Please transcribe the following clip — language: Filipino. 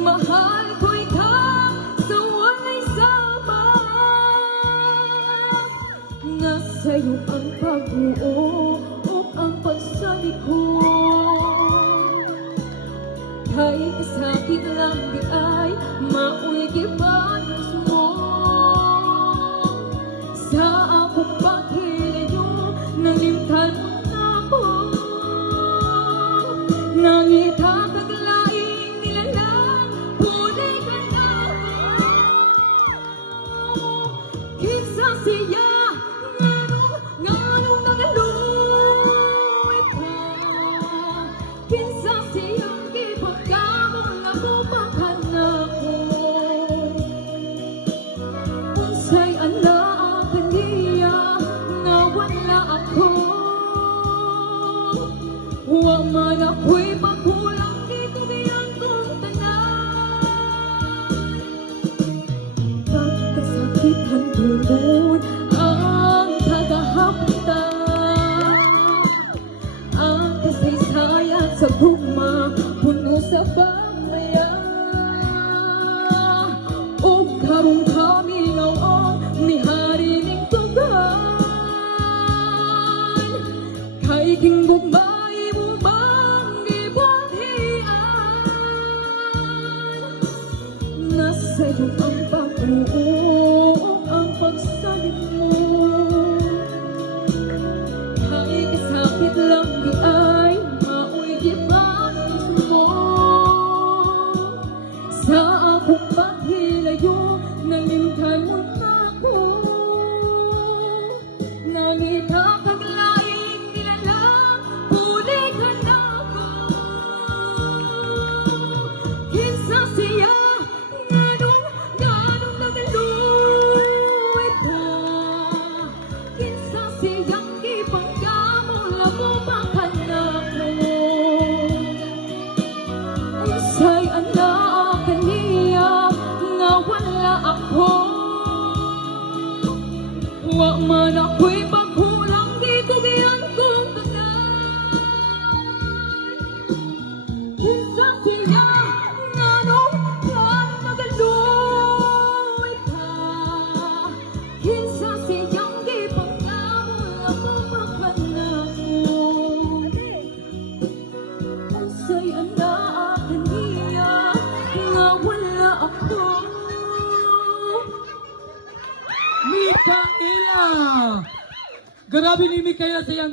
mahal ko ikaw sa walay sama. Nasa'yo ang pag-uo o ang pagsalikod. Kahit sakit lang di ay mao'y gibanos mo. Sa akong paghilayo, nalimtan mo na ako. Nangita kaglaing nilalang, tunay ka na ako. Kinsa siya, nganong nagaluwi pa. Kinsa siyang gipagkamong nakupakan ako. Unsay anak kaniya, nga wala ako. Wa man ako'y pagkulang, dito biyan kong tanan. Pagkasakit ang tulod, ang kagahaptan. Ang kasaysayan sa guma, puno sa pagmaya. O karong kami ngaon, mihari ning tugan. Kay kinggugmay mo bang ibuthian. Nasa'yo ang pag-uo, ang pagsalik mo. Kay kasakit lang di ay mao'y gibanos mo. Sa akong paghilayo, nalimtan mo na ako. Nangita kaglaing nilalang, tunay ka na ako. Kinsa siya, nganong nagaluwi pa. Kinsa siyang gipagkamong nakupakan ako. Unsay anak kaniya, nga wala ako. Wa man ako'y pagkulang, dito biyan kong tanan. Kinsa siya, nganong nagaluwi pa. Kinsa siyang gipagkamong nakupakan ako. Unsay anak kaniya, nga wala ako. Mikaela! Grabe ni Mikaela sa iyang